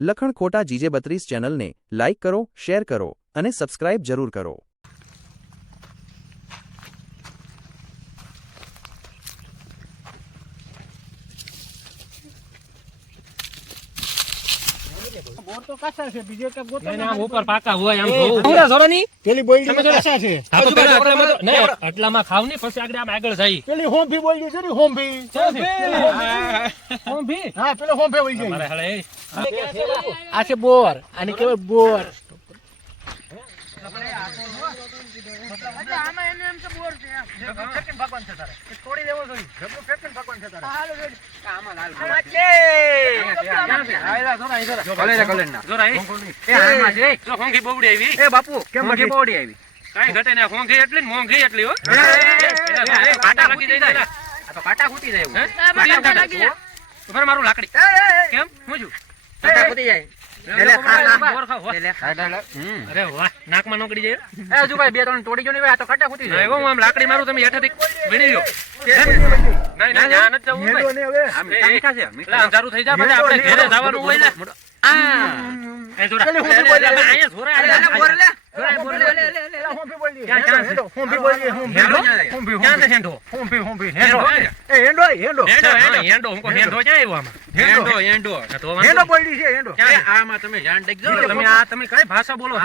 લખણ ખોટા GJ32 ચેનલને like કરો, શેર કરો અને સબસ્ક્રાઇબ જરૂર કરો. બોર તો કાચા છે, બીજે કે ગોતો ના ઉપર પાકા હોય આમ જોવું પૂરા જોરાની પેલી બોયલી કાચા છે. આ તો પેલા આટલામાં તો નહીં આટલામાં ખાવ નહીં પછી આગળ જાય પેલી હોંભી બોયલી છે ને હોંભી. હોંભી હા પેલો હોંભે વઈ જાય. મારે હળે આ છે બોર, આને કહેવાય બોર. મારું લાકડી કેમ હું છું નાકમાં નોકડી જાય હજુ ભાઈ 2-3 તોડી ગયો ને તો કાટા ખૂટી જાય હું આમ લાકડી મારું તમે હેઠેથી વીણી લ્યો અંધારું થઈ જાય પછી આપણે ઘરે જવાનું હોય ને તમે કઈ ભાષા બોલો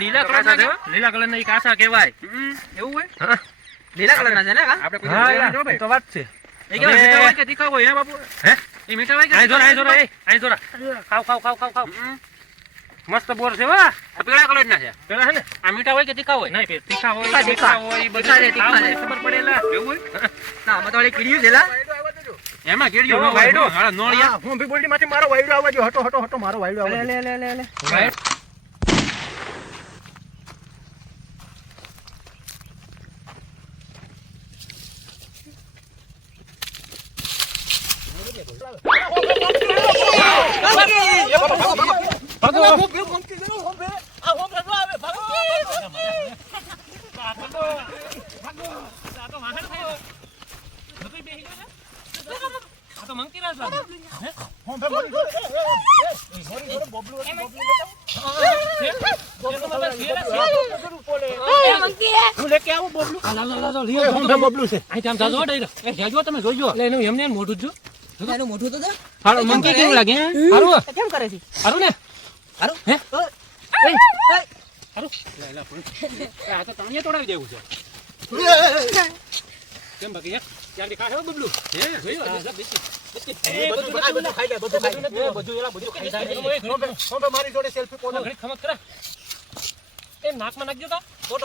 લીલા કલર ના કાસા કેવાય એવું હોય લીલા કલર ના છે ને આપડે તો વાત છે એ કેવા મીઠા હોય કે તીખા હોય હે બાપુ હે એ મીઠા હોય કે આઈ જોરા ખાવ મસ્ત બોર છે વાહ આ પીળા કલર ના છે પેલા છે ને આ મીઠા હોય કે તીખા હોય નહીં તીખા હોય તીખા હોય બધા ખબર પડેલા એવું હોય ના મતવાળી કીડ્યું છે લા એમાં કીડ્યું નો વાયડો હાલા નોળિયા હોંભી બોયલી માંથી મારો વાયડો આવવા જો. હટો મારો વાયડો આવવા દો. લે તમે જોજો એમને મોઢું જો મોઢું તો હારું મંકી કેવું લાગે હારું કેમ કરે છે હારું ને હારું હે હારું આ તો તાણિયા તોડાવી દેવું છે કેમ બાકી ક્યાંથી ખાય બબલું હે જોયો બિસ્કિટ બધું ખાઈ જાય બધું ખાઈ જાય હોંભે મારી જોડે સેલ્ફી પોનો ઘડી ખમત કરે એ નાકમાં નાખજો તા ફોટો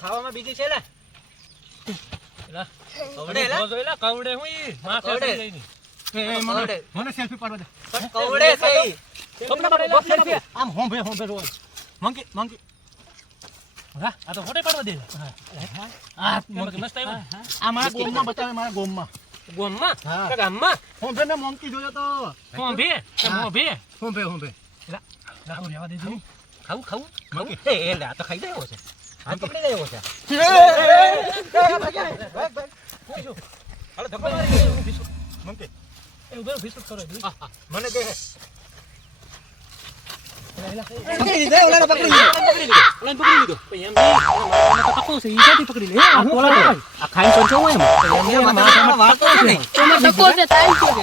ખાવામાં બીજી છે કવડે હું મને સેલ્ફી પાડવા દે. કવડે થઈ આમ હોંભે રોજ મંકી હા આ તો ફોટો પાડવા દે આ મસ્ત આવ્યો આ મારા ગોમમાં બતાવે, મારા ગોમમાં ગોમમાં કે ગામમાં હોંભે ને મંકી જોયો તો હોંભે હોંભે લાવો રહેવા દેજો ખાવું મંકી એ લે આ તો ખાઈ ગયો છે આ પકડી ગયો છે હાલો ધક્કો મારી મંકી એ ઉભો બિસ્કુટ કરો મને કહે પકડી લીધો પકડી લીધો એમ તો તકો છે ઈજાથી પકડી લે આ તોલા આ ખાઈ તો છો એમ એમ માથામાં વાળતો છે એમાં તકો છે તાઈ છે એને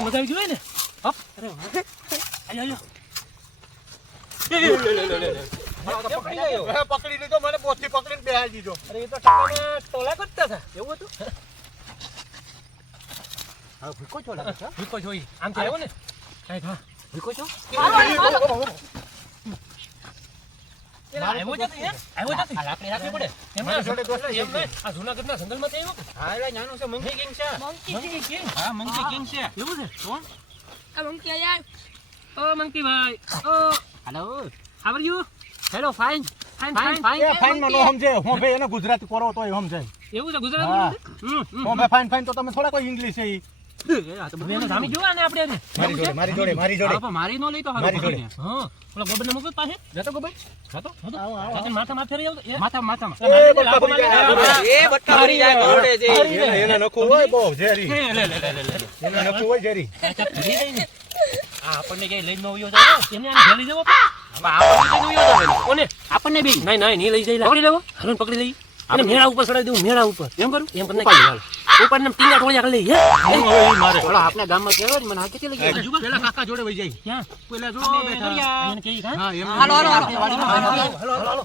મજા આવી જોઈએ ને હપ અરે આયો પકડી લીધો, મને બોથી પકડીને બેહાડી દીધો. અરે એ તો ટકામાં તોલા કરતા હતા એવું હતું હા ભૂકો છો લાગે છે. ભૂકો જોઈ આમ તો આવ્યો ને સાહેબ હા ભૂકો છો આવ્યો જતી આ લાકડી રાખવી પડે એમ આ જૂનાગઢના જંગલમાં આવ્યો હા એટલે નાનું છે મંકી કિંગ છે મંકી કિંગ હા મંકી કિંગ છે એવું છે કોણ આ મંકી આયા ઓ મંકી ભાઈ ઓ hello how are you hello fine fine માં નો સમજે હું ભાઈ એને ગુજરાતી કરો તોય સમજાય એવું છે ગુજરાતી હું ભાઈ ફાઇન તો તમે થોડા કોઈ ઇંગ્લિશ છે એનો સામી જોવા ને આપણે મારી જોડે મારી નો લઈ તો મારી જોડે. હા ઓલા ગોબર ને મોકલ પાસે જતો ગોબર જતો માથા માથે રહી આવતો માથામાં એ બટ્ટા ભરી જાય. એ બટ્ટા ભરી જાય ઘોડે છે એને નખું હોય બહુ ઝેરી એને નખું હોય ઝેરી આપણને કઈ લઈ ન આવ્યો છે એને આને ઘેલી જવો કોને આપણને બી નહીં લઈ જઈ પકડી લેવો હાલો પકડી લઈ અને મેળા ઉપર ચડાવી દઉં મેળા ઉપર એમ કરું એમ કરીને ઉપર ને ટીંગા ટોળિયા કરી લઈ મારે આપણા ગામમાં કેવો મને આ કેટલી લઈ ગયા પેલા કાકા જોડે વઈ જાય ક્યાં પેલા જો બેઠા એને કહી હા હાલો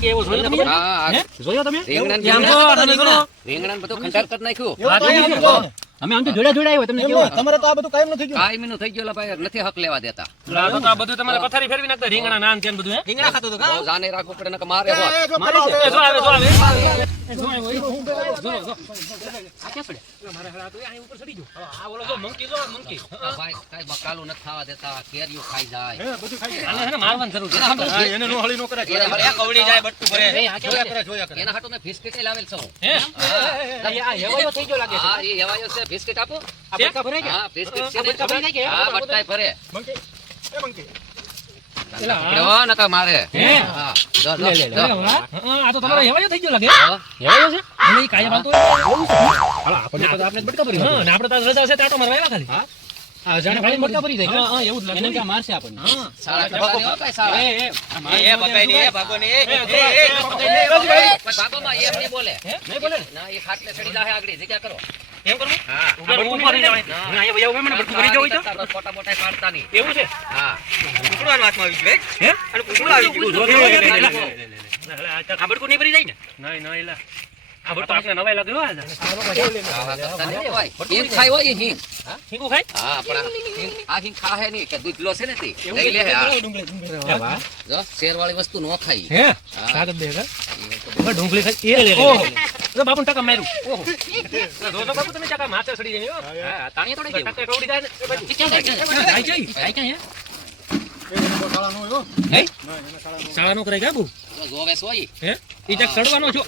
કેવો જોયો તમે જોયો તમે રીંગણાને બધું ખંડાર કરી નાખ્યું અમે આમ તો જોડે આવ્યો તમને કેવો તમારે તો આ બધું કાયમ ન થઈ ગયું કાયમીનું થઈ ગયું ભાઈ નથી હક લેવા દેતા આ બધું તમારે પથારી ફેરવી નાખતા રીંગણા નાન તેન બધું હે રીંગણા ખાતો તો કા બહુ જાને રાખવું પડે નકર મારે હોત જો આવે આ કે પડે મારે હળા તો અહીં ઉપર ચડી જો આ ઓલો જો મંકી ભાઈ કાઈ બકાલું નથી ખાવા દેતા કેરીઓ ખાઈ જાય બધું ખાઈ જાય. આને હે ને મારવાની જરૂર છે એને નો હળી નો કરે એ કવડી જાય બટ્ટુ ભરે જોયા કરે એના હાટુ મેં બિસ્કિટ લાવેલ છું હે આ હેવાયો થઈ ગયો લાગે છે હા એ એવાયો છે બિસ્કિટ આપો આ બટકા ભરાઈ ગયા હા બિસ્કિટ છે આ બટકા ભરાઈ ગયા હા બટકાય ભરે મંકી એ મંકી પકડો નકર મારે હે હા આ તો તમારો હેવાયો થઈ ગયો લાગે હેવાયો છે મને ઈ કાયા બાંધતો હાલો આપણે તો આપણે બટકા ભરી હા ને આપણે તો રજા છે તાટો મારવા આવ્યા ખાલી હા આ જાણે ખાલી બટકા ભરી જાય હા એવું જ લાગે એને કે મારશે આપણને હા સારા કરવાની હો કાઈ સારા એ બકાઈ ને એ ભાગો ને ભાગોમાં એમ નહીં બોલે નહીં બોલે ના એ ખાટલે ચડી જાય આગળ જગ્યા કરો એમ કરું હા ઉપર ભરી જવાય ના એ ભાઈ મને બટકું ભરી જવાય તો ફોટા મોટા કાઢતા નહીં એવું છે હા કુકડવાનું હાથમાં આવી ગયું હે અને કુકડું આવી ગયું આ બટકું નહીં ભરી જાય ને નહીં એલા આ બટકું આપણે નવાઈ લાગ્યો આ હિંગ ખાય હોય હિંગ ઠીક ખાય હા પણ આ હિંગ ખાહે નહીં કે દૂધલો છે ને તે લઈ લે હા જો શેરવાળી વસ્તુ નો ખાઈ હે કાગળ દે કે ઢોંગળી ખાય એ લે ઓહો તો બાપુ ટકા માર્યું ઓહો જો તો બાપુ તમે ટકા માથે ચડી જાય હા તાણી તોડી ગયું ટકા કવડી જાય ને જાય ક્યાં હે શાળાનો કરાય ગાબુ જોવે સોઈ હે ઈ જક ચડવાનો છો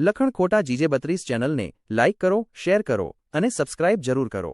લખણ ખોટા GJ32 ચેનલને લાઈક કરો શેર કરો અને સબસ્ક્રાઇબ જરૂર કરો.